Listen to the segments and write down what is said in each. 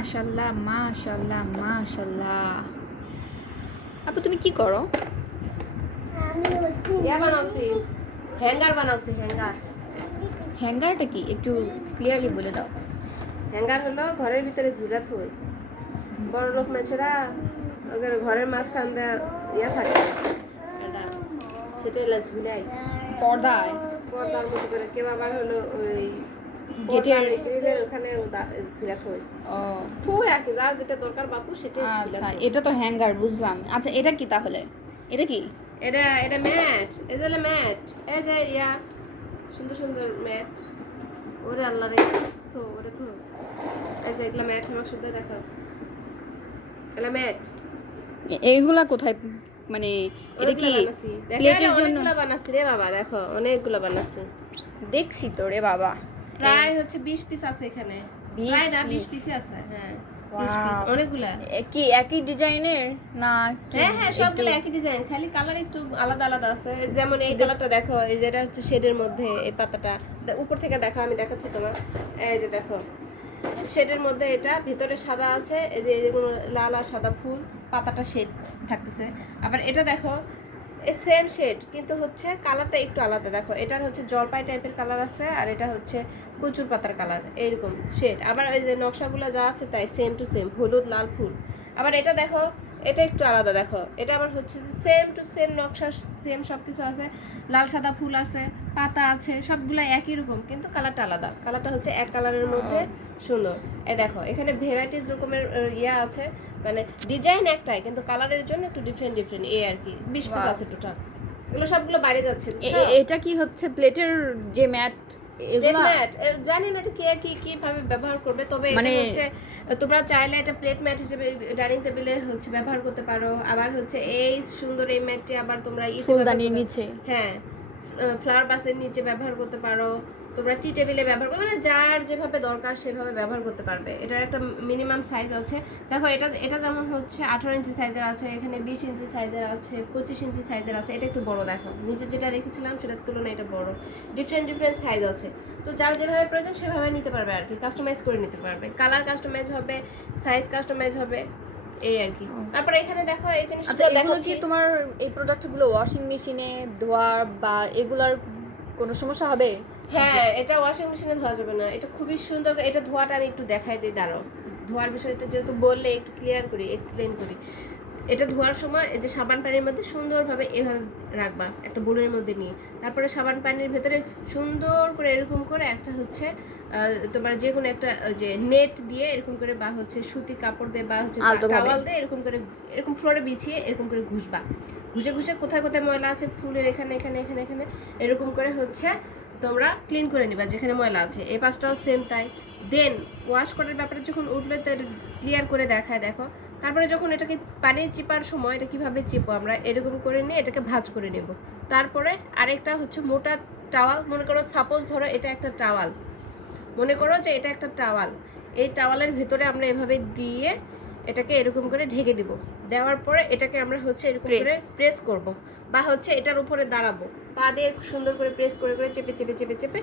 মাশাল্লাহ মাশাল্লাহ মাশাল্লাহ। আপু তুমি কি করো? বানাওছি, হ্যাঙ্গার বানাওছি। হ্যাঙ্গারটা কি একটু ক্লিয়ারলি বলে দাও। হ্যাঙ্গার হলো ঘরের ভিতরে ঝুলা থই। বড় লোক মানুষেরা ওদের ঘরের মাঝখান দিয়ে থাকে এটা, সেটা এলা ঝুলাই পর্দায় পর্দার মতো করে। কেউ আবার হলো ওই গেটের গ্রিলের ওখানে ঝুলা থই ও থই আর কি, যার যেটা দরকার বাপু সেটাই ঝুলা আচ্ছা, থই। এটা তো হ্যাঙ্গার বুঝলাম। আচ্ছা এটা কি তাহলে? এটা কি? এটা এটা ম্যাট, এটা হলো ম্যাট। এই যে সুন্দর সুন্দর ম্যাট। ওরে আল্লাহ রে, থো ওরে থো। এই যে এগুলা ম্যাট আমার শুদ্ধ দেখো, এগুলা ম্যাট। এইগুলা কোথায় মানে এটা কি প্লেটের জন্য? অনেকগুলো বানাচ্ছি রে বাবা, দেখো অনেকগুলো বানাচ্ছি। দেখছি তো রে বাবা, প্রায় হচ্ছে 20 পিস আছে এখানে। 20 প্রায় না 20 piece? পিসই আছে। হ্যাঁ 20 পিস, অনেকগুলা। কি একই ডিজাইনের না কি? হ্যাঁ হ্যাঁ সবগুলো একই ডিজাইন, খালি কালার একটু আলাদা আলাদা আছে। যেমন এই কালারটা দেখো, এই যেটা হচ্ছে শেডের মধ্যে, এই পাতাটা উপর থেকে দেখো, আমি দেখাচ্ছি তোমার। এই যে দেখো শেডের মধ্যে, এটা ভিতরে সাদা আছে, এই যে যেগুলো লাল আর সাদা ফুল, পাতাটা শেড থাকতেছে। আবার এটা দেখো এই সেম শেড, কিন্তু হচ্ছে কালারটা একটু আলাদা। দেখো এটার হচ্ছে জলপাই টাইপের কালার আছে, আর এটা হচ্ছে কচুর পাতার কালার, এইরকম শেড। আবার এই যে নকশাগুলো যা আছে তাই সেম টু সেম, হলুদ লাল ফুল। আবার এটা দেখো, এটা একটু আলাদা। দেখো এটা আবার হচ্ছে যে সেম টু সেম নকশা, সেম সব কিছু আছে, লাল সাদা ফুল আছে, পাতা আছে, সবগুলো একই রকম, কিন্তু কালারটা আলাদা। কালারটা হচ্ছে এক কালারের মধ্যে সুন্দর। এই দেখো এখানে ভ্যারাইটিস রকমের ইয়া আছে, মানে ডিজাইন একটাই কিন্তু কালারের জন্য একটু ডিফারেন্ট ডিফারেন্ট, এই আর কি। 20 পিস আছে টোটাল। এগুলো সবগুলো বাইরে যাচ্ছে। এটা কি হচ্ছে প্লেটের যে ম্যাট? এগুলা ম্যাট জানি না এটা কে কিভাবে ব্যবহার করবে, তবে মানে এটা হচ্ছে তোমরা চাইলে এটা প্লেট ম্যাট হিসেবে ডাইনিং টেবিলে হচ্ছে ব্যবহার করতে পারো। আবার হচ্ছে এই সুন্দর এই ম্যাটটি আবার তোমরা ফুলদানির নিচে, হ্যাঁ ফ্লাওয়ার বাসের নিচে ব্যবহার করতে পারো, তোমরা টি টেবিলে ব্যবহার করতে, মানে যার যেভাবে দরকার সেভাবে ব্যবহার করতে পারবে। এটার একটা মিনিমাম সাইজ আছে। দেখো এটা এটা যেমন হচ্ছে 18 ইঞ্চি সাইজের আছে, এখানে 20 ইঞ্চি সাইজের আছে, 25 ইঞ্চি সাইজের আছে। এটা একটু বড়, দেখো নিচে যেটা রেখেছিলাম সেটার তুলনায় এটা বড়। ডিফারেন্ট ডিফারেন্ট সাইজ আছে, তো যার যেভাবে প্রয়োজন সেভাবে নিতে পারবে আর কি, কাস্টমাইজ করে নিতে পারবে। কালার কাস্টমাইজ হবে, সাইজ কাস্টমাইজ হবে, এই আর কি। তারপরে এখানে দেখো এই জিনিসটা দেখো কি তোমার এই প্রোডাক্টগুলো ওয়াশিং মেশিনে ধোয়া বা এগুলার কোনো সমস্যা হবে? হ্যাঁ এটা ওয়াশিং মেশিনে ধোয়া যাবে না, এটা খুবই সুন্দর। এটা ধোয়াটা আমি একটু দেখাই দিই, দাঁড়াও। ধোয়ার বিষয়টা যেহেতু বললে একটু ক্লিয়ার করি, এক্সপ্লেন করি। এটা ধোয়ার সময় এই যে সাবান পানির মধ্যে সুন্দরভাবে এভাবে রাখবা, একটা বোলের মধ্যে নিয়ে। তারপরে সাবান পানির ভেতরে সুন্দর করে এরকম করে একটা হচ্ছে তোমার যে কোনো একটা যে নেট দিয়ে এরকম করে, বা হচ্ছে সুতি কাপড় দিয়ে, বা হচ্ছে টাওয়াল দিয়ে এরকম করে, এরকম ফ্লোরে বিছিয়ে এরকম করে ঘুষবা। ঘুষে ঘুষে কোথায় কোথায় ময়লা আছে ফুলের এখানে এখানে এখানে এখানে এরকম করে হচ্ছে তোমরা ক্লিন করে নিবা যেখানে ময়লা আছে। এই পাশটাও সেম তাই। দেন ওয়াশ করার ব্যাপারে যখন উঠলে তো ক্লিয়ার করে দেখায়, দেখো। তারপরে যখন এটাকে পানি চিপার সময় এটা কীভাবে চিপো, আমরা এরকম করে নিয়ে এটাকে ভাঁজ করে নেব। তারপরে আরেকটা হচ্ছে মোটা টাওয়াল, মনে করো সাপোজ ধরো এটা একটা টাওয়াল, মনে করো যে এটা একটা টাওয়াল, এই টাওয়ালের ভেতরে আমরা এভাবে দিয়ে এটাকে এরকম করে ঢেকে দিব। দেওয়ার পরে এটাকে আমরা হচ্ছে এরকম করে প্রেস করব, বা হচ্ছে এটার উপরে দাঁড়াবো, পা দিয়ে সুন্দর করে প্রেস করে করে চেপে চেপে চেপে চেপে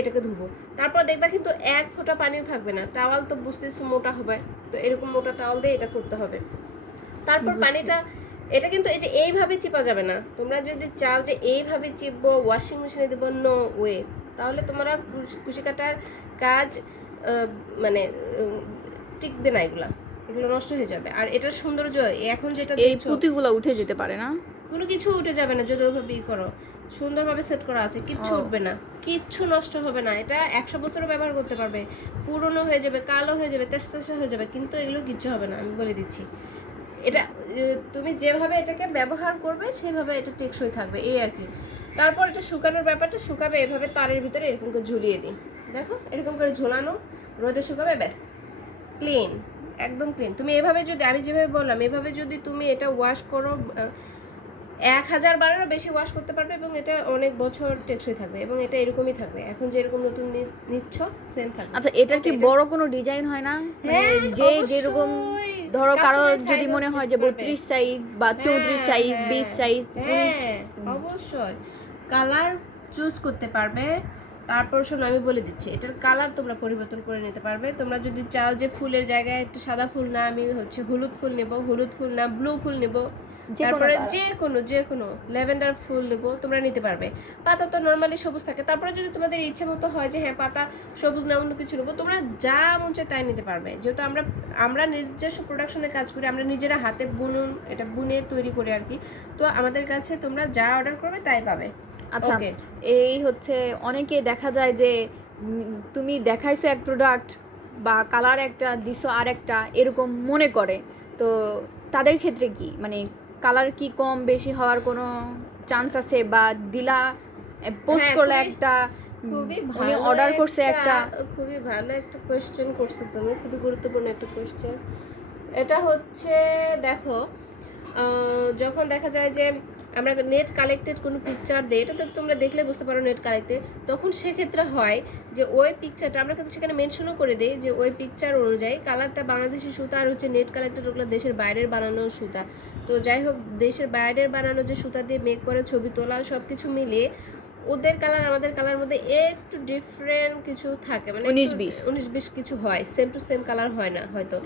এটাকে ধুবো। তারপর দেখবা কিন্তু এক ফোঁটা পানিও থাকবে না। টাওয়াল তো বুঝতেছো মোটা হবে, তো এরকম মোটা টাওয়াল দিয়ে এটা করতে হবে। তারপর পানিটা, এটা কিন্তু এই যে এইভাবে চিপা যাবে না। তোমরা যদি চাও যে এইভাবে চিপবো, ওয়াশিং মেশিনে দেবো, নো ওয়ে। তাহলে তোমরা কুশি কাটার কাজ মানে টিকবে না, এগুলো নষ্ট হয়ে যাবে। আর এটার সৌন্দর্য এখন যেটা এই পুঁতিগুলো উঠে যেতে পারে না, কোনো কিছু উঠে যাবে না যদি ওইভাবে করো। সুন্দরভাবে সেট করা আছে, কিচ্ছু উঠবে না, কিচ্ছু নষ্ট হবে না। এটা 100 বছরও ব্যবহার করতে পারবে। পুরনো হয়ে যাবে, কালো হয়ে যাবে, তেজতেজা হয়ে যাবে, কিন্তু এগুলোর কিচ্ছু হবে না, আমি বলে দিচ্ছি। এটা তুমি যেভাবে এটাকে ব্যবহার করবে সেভাবে এটা টেকসই থাকবে, এই আর কি। তারপর এটা শুকানোর ব্যাপারটা, শুকাবে এভাবে তারের ভিতরে এরকম করে ঝুলিয়ে দিই। দেখো এরকম করে ঝোলানো, রোদে শুকাবে, ব্যাস ক্লিন, একদম ক্লিন। তুমি এভাবে যদি, আমি যেভাবে বললাম এভাবে যদি তুমি এটা ওয়াশ করো, 1000 বারেরও বেশি ওয়াশ করতে পারবে, এবং এটা অনেক বছর টেকসই থাকবে, এবং এটা এরকমই থাকবে। এখন যেরকম নতুন নিচ্ছ সেম থাকবে। আচ্ছা এটার কি বড় কোনো ডিজাইন হয় না? যে যেরকম ধরো কারো যদি মনে হয় যে 32 সাইজ বা 34 সাইজ, 20 সাইজ, হ্যাঁ অবশ্যই কালার চুজ করতে পারবে, তারপর শোনো আমি বলে দিচ্ছি, এটার কালার তোমরা পরিবর্তন করে নিতে পারবে। তোমরা যদি চাও যে ফুলের জায়গায় একটু সাদা ফুল না, আমি হচ্ছে হলুদ ফুল নেব, হলুদ ফুল না ব্লু ফুল নেব, তারপরে যে কোনো ল্যাভেন্ডার ফুল নেব, তোমরা নিতে পারবে। পাতা তো নর্মালি সবুজ থাকে, তারপরে যদি তোমাদের ইচ্ছে মতো হয় যে হ্যাঁ পাতা সবুজ না অন্য কিছু নেবো, তোমরা যা মন চায় তাই নিতে পারবে। যেহেতু আমরা নিজস্ব প্রোডাকশনে কাজ করি, আমরা নিজেরা হাতে এটা বুনে তৈরি করি আর কি। তো আমাদের কাছে তোমরা যা অর্ডার করবে তাই পাবে। আচ্ছা, এই হচ্ছে অনেকে দেখা যায় যে তুমি দেখাইছো এক প্রোডাক্ট বা কালার একটা দিছো আর একটা এরকম মনে করে, তো তাদের ক্ষেত্রে কি মানে কালার কি কম বেশি হওয়ার কোনো চান্স আছে, বা দিলা পোস্ট করলে একটা খুবই উনি অর্ডার করছে একটা, খুবই ভালো একটা কোয়েশ্চেন করছো তুমি, খুবই গুরুত্বপূর্ণ একটা কোয়েশ্চেন। এটা হচ্ছে দেখো, যখন দেখা যায় যে আমরা নেট কালেক্টেড কোনো পিকচার দিই, এটা তো তোমরা দেখলে বুঝতে পারো নেট কালেক্টেড, তখন সেক্ষেত্রে হয় যে ওই পিকচারটা আমরা কিন্তু সেখানে মেনশনও করে দিই যে ওই পিকচার অনুযায়ী কালারটা বাংলাদেশি সুতা আর হচ্ছে নেট কালেক্টেড ওগুলো দেশের বাইরের বানানো সুতা। তো যাই হোক, দেশের বাইরের বানানো যে সুতা দিয়ে মেক করে ছবি তোলা সব কিছু মিলিয়ে ওদের কালার আমাদের কালার মধ্যে একটু ডিফারেন্ট কিছু থাকে, মানে 19-20 কিছু হয়, সেম টু সেম কালার হয় না হয়তো।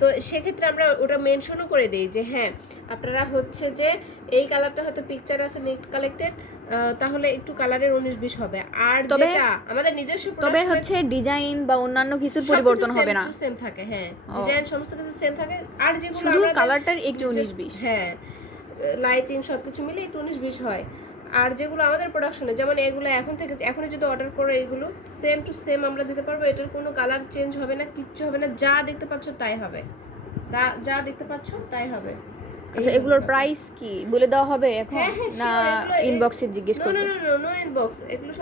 তো সেক্ষেত্রে আমরা ওটা মেনশনও করে দিই যে হ্যাঁ আপনারা হচ্ছে যে এই কালারটা হয়তো পিকচার আছে নেট কালেক্টেড, তাহলে একটু কালারের 19-20 হবে। আর যেটা আমাদের নিজস্ব তবে হচ্ছে ডিজাইন বা অন্যান্য কিছু পরিবর্তন হবে না, সেম থাকে। হ্যাঁ, ডিজাইন সমস্ত কিছু সেম থাকে, আর যেগুলো শুধু কালারটার একটু 19-20, হ্যাঁ লাইটিং সবকিছু মিলে একটু 19-20 হয়। আর যেগুলো আমাদের প্রোডাকশনে, যেমন এগুলো এখনই যদি অর্ডার করে এগুলো সেম টু সেম আমরা দিতে পারবো, এটার কোনো কালার চেঞ্জ হবে না, কিচ্ছু হবে না, যা দেখতে পাচ্ছ তাই হবে, যা দেখতে পাচ্ছ তাই হবে। আচ্ছা, এগুলোর প্রাইস কি বলে দেওয়া হবে এখন না ইনবক্সে জিজ্ঞেস করব? নো ইনবক্স, এগুলো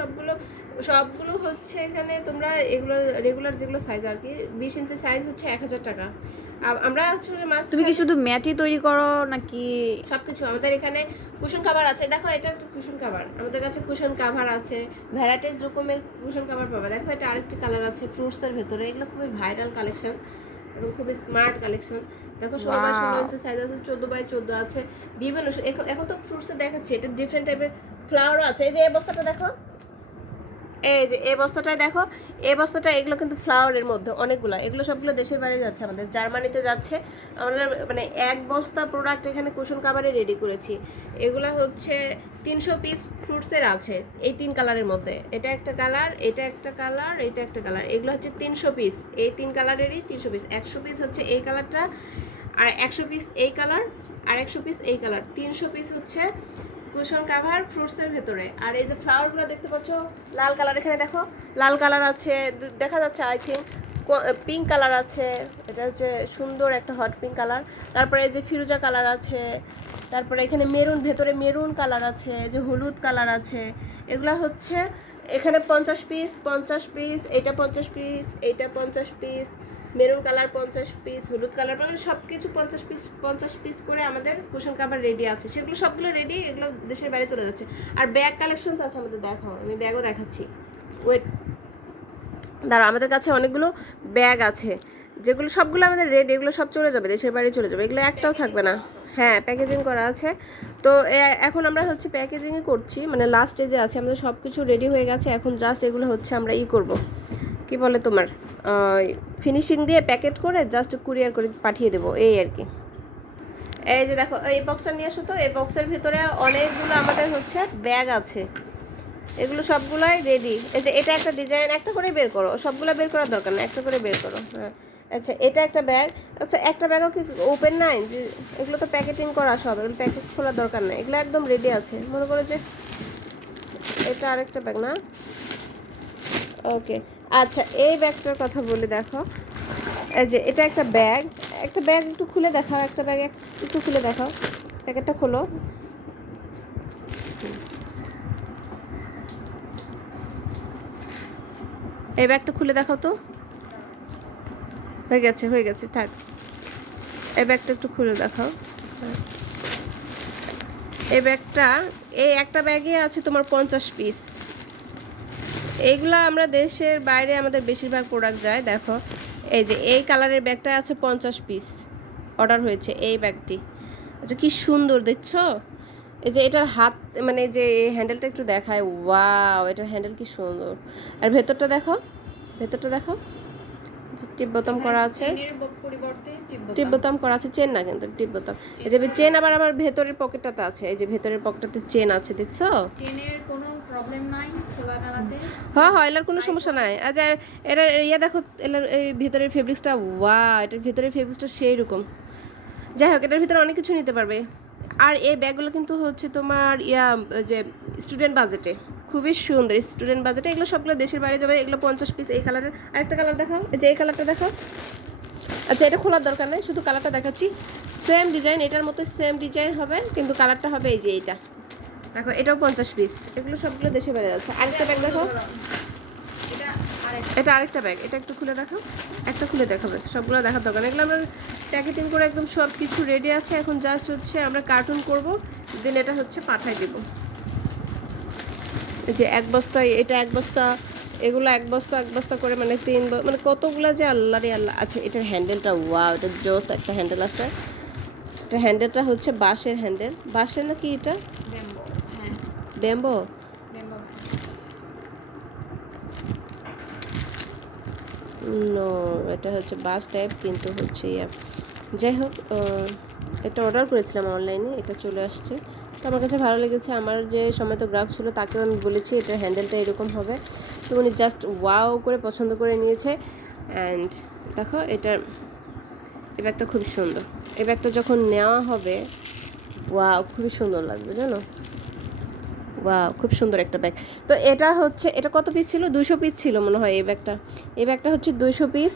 সবগুলো হচ্ছে এখানে তোমরা এগুলো রেগুলার যেগুলো সাইজ আর কি 20 ইঞ্চি সাইজ হচ্ছে 1000 টাকা। আমরা আসলে তুমি কি শুধু ম্যাটই তৈরি করো নাকি সবকিছু? আমাদের এখানে কুশন কভার আছে, দেখো এটা একটা কুশন কভার, আমাদের কাছে কুশন কভার আছে, ভ্যারাইটিস রকমের কুশন কভার পাবে। দেখো এটা আরেকটি কালার আছে ফ্রুটসের ভেতরে, এগুলো খুবই ভাইরাল কালেকশন এবং খুবই স্মার্ট কালেকশন। দেখো 16x16 ইঞ্চি সাইজ আছে, 14x14 আছে, বিভিন্ন এখন তো ফ্রুটসে দেখাচ্ছি, এটা ডিফারেন্ট টাইপের ফ্লাওয়ারও আছে। এই যে এই বস্তাটা দেখো, এই যে এই বস্তাটাই দেখো, এই বস্তাটা এগুলো কিন্তু ফ্লাওয়ারের মধ্যে অনেকগুলো, এগুলো সবগুলো দেশের বাইরে যাচ্ছে, আমাদের জার্মানিতে যাচ্ছে। আমরা মানে এক বস্তা প্রোডাক্ট এখানে কুশন কাভারে রেডি করেছি। এগুলো হচ্ছে 300 পিস ফ্রুটসের আছে এই 3 কালারের মধ্যে, এটা একটা কালার, এটা একটা কালার, এটা একটা কালার, এগুলো হচ্ছে 300 পিস, এই 3 কালারেরই 300 পিস। 100 পিস হচ্ছে এই কালারটা, আর 100 পিস এই কালার, আর 100 পিস এই কালার, 300 পিস হচ্ছে কুশন কাভার ফ্রুটসের ভেতরে। আর এই যে ফ্লাওয়ারগুলো দেখতে পাচ্ছ লাল কালার, এখানে দেখো লাল কালার আছে, দেখা যাচ্ছে আই থিঙ্ক পিঙ্ক কালার আছে, এটা হচ্ছে সুন্দর একটা হট পিঙ্ক কালার। তারপরে এই যে ফিরোজা কালার আছে, তারপরে এখানে মেরুন, ভেতরে মেরুন কালার আছে, যে হলুদ কালার আছে। এগুলো হচ্ছে এখানে 50 পিস, এটা 50 পিস, এটা 50 পিস, মেরুন কালার 50 পিস, হলুদ কালার, মানে সব কিছু 50 পিস করে আমাদের কুশন কাভার রেডি আছে। সেগুলো সবগুলো রেডি, এগুলো দেশের বাইরে চলে যাচ্ছে। আর ব্যাগ কালেকশন আছে আমাদের, দেখাও আমি ব্যাগও দেখাচ্ছি, ওয়েট দাঁড়া, আমাদের কাছে অনেকগুলো ব্যাগ আছে যেগুলো সবগুলো আমাদের রেডি, এগুলো সব চলে যাবে, দেশের বাইরে চলে যাবে, এগুলো একটাও থাকবে না। হ্যাঁ, প্যাকেজিং করা আছে। তো এখন আমরা হচ্ছে প্যাকেজিংই করছি, মানে লাস্ট স্টেজে আছে, আমাদের সব কিছু রেডি হয়ে গেছে, এখন জাস্ট এগুলো হচ্ছে আমরা করব, কি বলে তোমার ফিনিশিং দিয়ে প্যাকেট করে জাস্ট কুরিয়ার করে পাঠিয়ে দেবো, এই আর কি। এই যে দেখো এই বক্সটা নিয়ে আসো তো, এই বক্সের ভিতরে অনেকগুলো আমাদের হচ্ছে ব্যাগ আছে, এগুলো সবগুলাই রেডি। এই যে এটা একটা ডিজাইন, একটা করে বের করো, সবগুলো বের করার দরকার না, একটা করে বের করো। হ্যাঁ, আচ্ছা এটা একটা ব্যাগ, আচ্ছা একটা ব্যাগও কি ওপেন নাই? যে এগুলো তো প্যাকেটিং করা সব, এগুলো প্যাকেট খোলার দরকার নেই, এগুলো একদম রেডি আছে। মনে করো যে এটা আরেকটা ব্যাগ না, ওকে। আচ্ছা এই ব্যাগটার কথা বলে দেখো, এই যে এটা একটা ব্যাগ একটু খুলে দেখাও, একটা ব্যাগ একটু খুলে দেখাও, প্যাকেটটা খোলো। এই ব্যাগটা খুলে দেখাও তো, হয়ে গেছে থাক। এই ব্যাগটা একটু খুলে দেখাও। এই ব্যাগটা, এই একটা ব্যাগে আছে তোমার 50 পিস। এইগুলা আমরা দেশের বাইরে আমাদের বেশিরভাগ প্রোডাক্ট যায়। দেখো এই যে এই কালারের ব্যাগটা আছে 50 পিস অর্ডার হয়েছে, এই ব্যাগটি। আচ্ছা কি সুন্দর দেখছো, এই যে এটার হাত মানে যে হ্যান্ডেলটা একটু দেখায়, ওয়াও এটার হ্যান্ডেল কি সুন্দর। আর ভেতরটা দেখো, ভেতরটা দেখো, যে টিপ বোতাম করা আছে, চেনের পরিবর্তে টিপ বোতাম করা আছে, চেন না কিন্তু টিপ বোতাম। এই যে চেন আবার আবার ভেতরের পকেটটাতে আছে, এই যে ভেতরের পকেটটাতে চেন আছে, দেখছো? চেনের কোনো প্রবলেম নাই খোলা মেলাতে। হ্যাঁ হ্যাঁ, এলার কোনো সমস্যা নাই। আচ্ছা এটার ইয়া দেখো, এলার এই ভেতরের ফেব্রিক্সটা, ওয়াও এটার ভেতরের ফেব্রিক্সটা সেই রকম। যাই হোক, এটার ভিতরে অনেক কিছু নিতে পারবে। আর এই ব্যাগগুলো কিন্তু হচ্ছে তোমার যে স্টুডেন্ট বাজেটে, খুবই সুন্দর স্টুডেন্ট বাজেটে। এগুলো সবগুলো দেশের বাইরে যাবে। এগুলো 50 পিস। এই কালারের আরেকটা কালার দেখাও, এই যে এই কালারটা দেখাও। আচ্ছা এটা খোলার দরকার নেই, শুধু কালারটা দেখাচ্ছি। সেম ডিজাইন, এটার মতো সেম ডিজাইন হবে, কিন্তু কালারটা হবে এই যে এইটা দেখো, এটাও 50 পিস। এগুলো সবগুলো দেশে বাইরে যাচ্ছে। আরেকটা ব্যাগ দেখো, এটা আরেকটা ব্যাগ, এটা একটু খুলে রাখো, একটা খুলে দেখাবে, সবগুলো দেখার দরকার। এগুলো আমরা প্যাকেটিং করে একদম সব কিছু রেডি আছে, এখন জাস্ট হচ্ছে আমরা কার্টুন করব, দেন এটা হচ্ছে পাঠাই দেব। এই যে এক বস্তা, এটা এক বস্তা, এগুলো এক বস্তা এক বস্তা করে, মানে মানে কতগুলো যে আল্লাহ রে আল্লাহ। আচ্ছা এটার হ্যান্ডেলটা, ওয়াও এটা জোস একটা হ্যান্ডেল আছে। এটা হ্যান্ডেলটা হচ্ছে বাঁশের হ্যান্ডেল, বাঁশের নাকি এটা ব্যাম্বো, হ্যাঁ ব্যাম্বো? ব্যাম্বো। নো, এটা হচ্ছে বাস টাইপ, কিন্তু হচ্ছে যাই হোক, এটা অর্ডার করেছিলাম অনলাইনে, এটা চলে আসছে। তো আমার কাছে ভালো লেগেছে। আমার যে সময় তো গ্রাহক ছিল তাকেও আমি বলেছি এটার হ্যান্ডেলটা এরকম হবে, তো উনি জাস্ট ওয়াও করে পছন্দ করে নিয়েছে। অ্যান্ড দেখো এটার এই ব্যাগটা খুব সুন্দর। এই ব্যাগটা যখন নেওয়া হবে, ওয়াও খুবই সুন্দর লাগবে জানো, ওয়াও খুব সুন্দর একটা ব্যাগ। তো এটা হচ্ছে, এটা কত পিস ছিল? 200 পিস ছিল মনে হয় এই ব্যাগটা। এই ব্যাগটা হচ্ছে 200 পিস।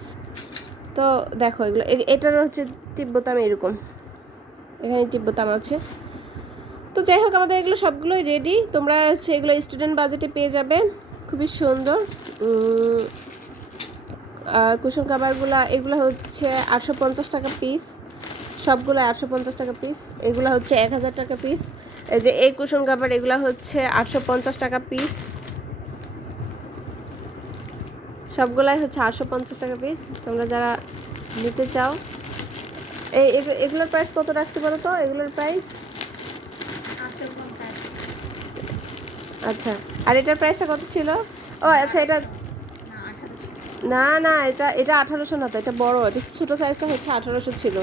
তো দেখো এগুলো, এটার হচ্ছে টিপ বোতাম এরকম, এখানে টিপ বোতাম আছে। তো যাই হোক, আমাদের এগুলো সবগুলোই রেডি। তোমরা হচ্ছে এগুলো স্টুডেন্ট বাজেটে পেয়ে যাবে, খুবই সুন্দর। কুশন কাভারগুলো এগুলো হচ্ছে 850 টাকা পিস, সবগুলো 850 টাকা পিস। এগুলো হচ্ছে 1000 টাকা পিস। এই যে এই কুশন কাভার, এগুলো হচ্ছে 850 টাকা পিস, সবগুলাই হচ্ছে 850 টাকা পিস। তোমরা যারা নিতে চাও, এগুলোর প্রাইস কত রাখতে পারো? তো এগুলোর প্রাইস, আচ্ছা আর এটার প্রাইসটা কত ছিল? ও আচ্ছা, এটা না না, এটা 1800 না, তো এটা বড়, এটা ছোটো সাইজটা হচ্ছে 1800 ছিল।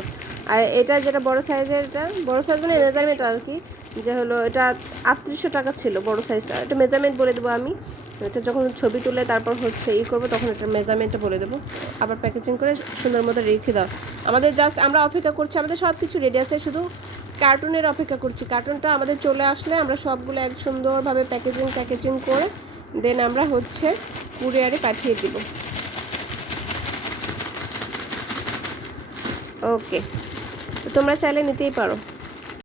আর এটা যেটা বড় সাইজের, এটা বড় সাইজ মানে মেজারমেন্ট আর কি, যে হলো এটা 3800 টাকা ছিল বড় সাইজটা। এটা মেজারমেন্ট বলে দেবো আমি, এটা যখন ছবি তুলে তারপর হচ্ছে করবো, তখন এটা মেজারমেন্টটা বলে দেবো। আবার প্যাকেজিং করে সুন্দর মতো রেখে দাও। আমাদের জাস্ট আমরা অপেক্ষা করছি, আমাদের সব কিছু রেডি আছে, শুধু কার্টুনের অপেক্ষা করছি। কার্টুনটা আমাদের চলে আসলে আমরা সবগুলো এক সুন্দরভাবে প্যাকেজিং করে দেন আমরা হচ্ছে কুরিয়ারে পাঠিয়ে দিব। ওকে, তো তোমরা চাইলে নিতেই পারো।